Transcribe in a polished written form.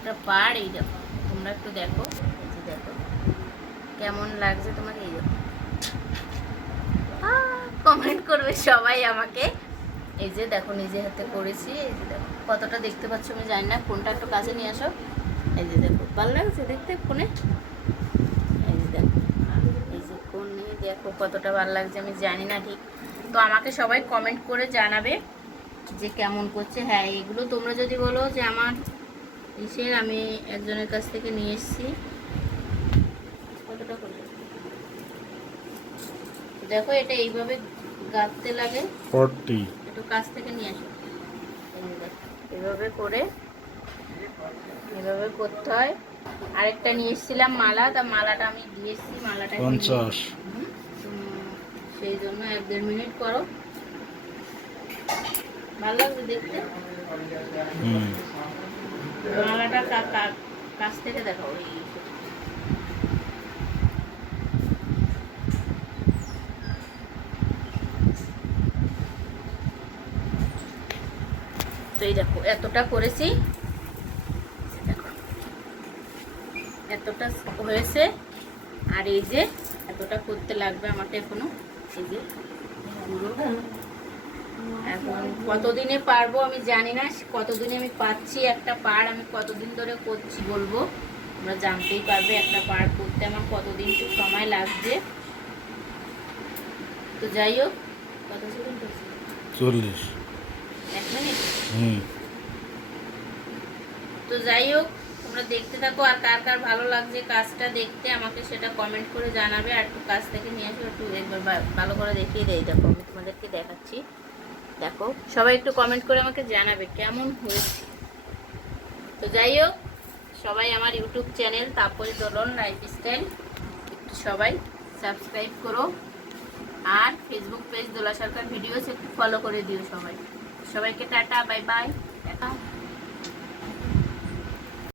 একটা পাড়। এই দেখো, তোমরা একটু দেখো, এই যে দেখো কেমন লাগছে তোমার। এই দেখো, কমেন্ট করবে সবাই আমাকে। এই যে দেখো, নিজে হাতে করেছি। এই যে দেখো কতটা দেখতে পাচ্ছ আমি জানি না, ফোনটা একটু কাছে নিয়ে আসো। এই যে দেখো, ভালো লাগছে দেখতে ফোনে। এই যে দেখো, এই যে ফোনে দেখো কতটা ভালো লাগছে আমি জানি না ঠিক। তো আমাকে সবাই কমেন্ট করে জানাবে যে কেমন করছে। হ্যাঁ, এগুলো তোমরা যদি বলো যে আমার ইসের, আমি একজনের কাছ থেকে নিয়ে এসেছি। কতটা করে দেখো, এটা এইভাবে গাঁথতে লাগে। 40 একটু কাছ থেকে নিয়ে আসো। এভাবে করে, এভাবে করতে হয়। আরেকটা নিয়ে এসেছিলাম মালা, তা মালাটা আমি দিয়ে এসেছি। মালাটা 50 সেই জন্য 1-1.5 মিনিট করো, ভালো লাগবে দেখতে। মালাটা কাছ থেকে দেখো। তো এই দেখো এতটা করেছি, এতটা হয়েছে। আর এই যে এতটা করতে লাগবে আমাকে এখনো। এই যে পুরো, এখন কতদিনে পারবো আমি জানি না, কতদিনে আমি পাচ্ছি একটা পাড়, আমি কতদিন ধরে করছি বলবো, তোমরা জানতেই পারবে একটা পাড় করতে আমার কতদিন সময় লাগছে। তো যাই হোক, কত সেকেন্ড 40 1 মিনিট। হুম তো যাই হোক, তোমরা দেখতে থাকো। আর কার কার ভালো লাগছে কাজটা দেখতে আমাকে সেটা কমেন্ট করে জানাবে। আর একটু কাজ থেকে নিয়ে আসো, একটু একবার ভালো করে দেখিয়ে দেয়। দেখো আমি তোমাদেরকে দেখাচ্ছি, দেখো সবাই একটু কমেন্ট করে আমাকে জানাবে কেমন হয়েছে। তো যাই হোক, সবাই আমার ইউটিউব চ্যানেল তাপস দোলন লাইফস্টাইল একটু সবাই সাবস্ক্রাইব করো। আর ফেসবুক পেজ দোলা সরকার ভিডিওস একটু ফলো করে দিও সবাই। সবাইকে টাটা, বাই বাই, টাটা।